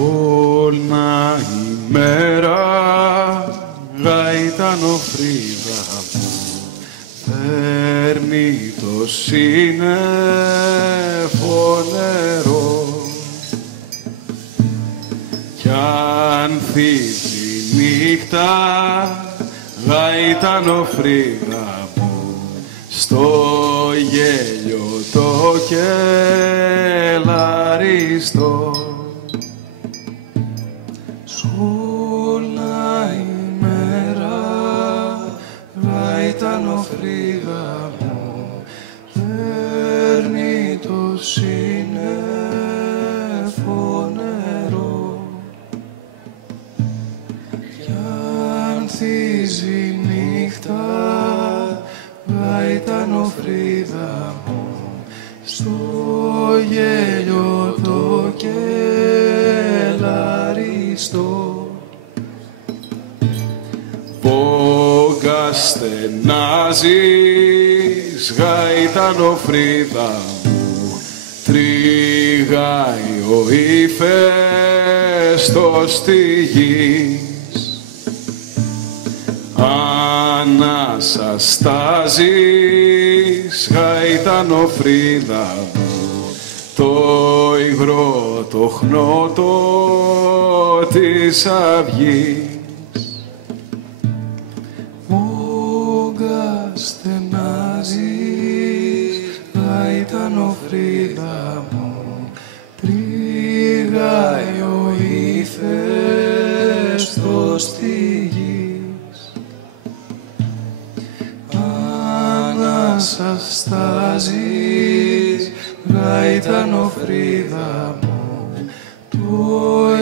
Όλνα ημέρα γαϊτανοφρίδα μου παίρνει το σύννεφο νερό κι ανθίζει νύχτα γαϊτανοφρίδα μου στο γέλιο το κελαριστό. Όλα ημέρα γαϊτανοφρίδα μου παίρνει το σύννεφο νερό κι ανθίζει νύχτα γαϊτανοφρίδα μου στο γέλιο το κελαριστό. Πόγκα στενάζεις γαϊτανοφρίδα μου, τριγάει ο ύφεστος τη γης. Ανάσα στάζεις γαϊτανοφρίδα μου, το υγρό το χνότο της αυγής. Πόγκα στενάζεις γαϊτανοφρίδα μου, τριγάει ο ύφεστος τη γης. Ανάσα στάζεις γαϊτανοφρίδα μου, το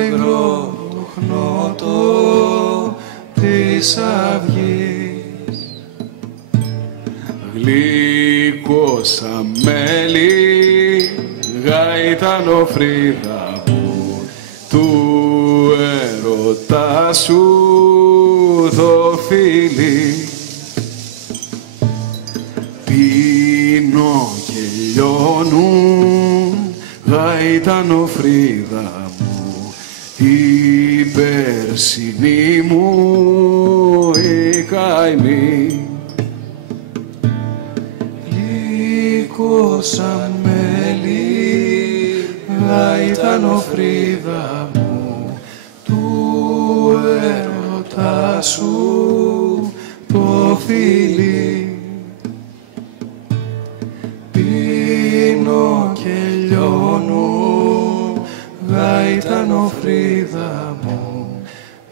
υγρό το χνότο της αυγής. Γλυκό σαν μέλι γαϊτανοφρίδα μου, του έρωτα σου το φίλι. Πίνω και λιώνουν γαϊτανοφρίδα μου, η περσινή μου η καημή. Γλυκό σαν μέλι γαϊτανοφρίδα μου, του έρωτα σου το φίλι. Πίνω και λιώνω γαϊτανοφρίδα μου,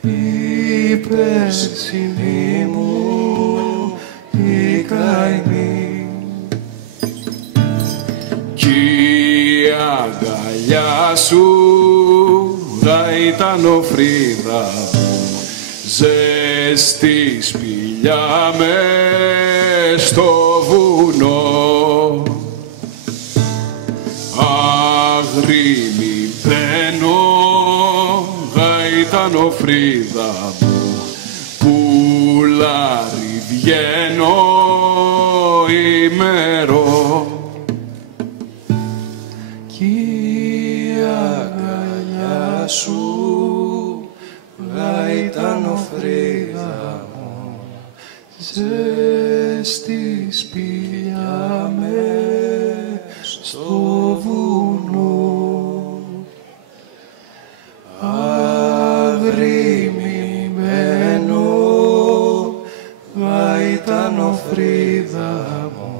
η περσινή μου η καημή. Κι η αγκαλιά σου γαϊτανοφρίδα μου, ζεστή σπηλιά μες στο βουνό. Αγρίμη μπαίνω γαϊτανοφρίδα μου, πουλάρι βγαίνω ημερό. Κι η αγκαλιά σου γαϊτανοφρίδα μου, ζεστή σπηλιά μες στο βουνό. Αγρίμη μένω γαϊτανοφρίδα μου,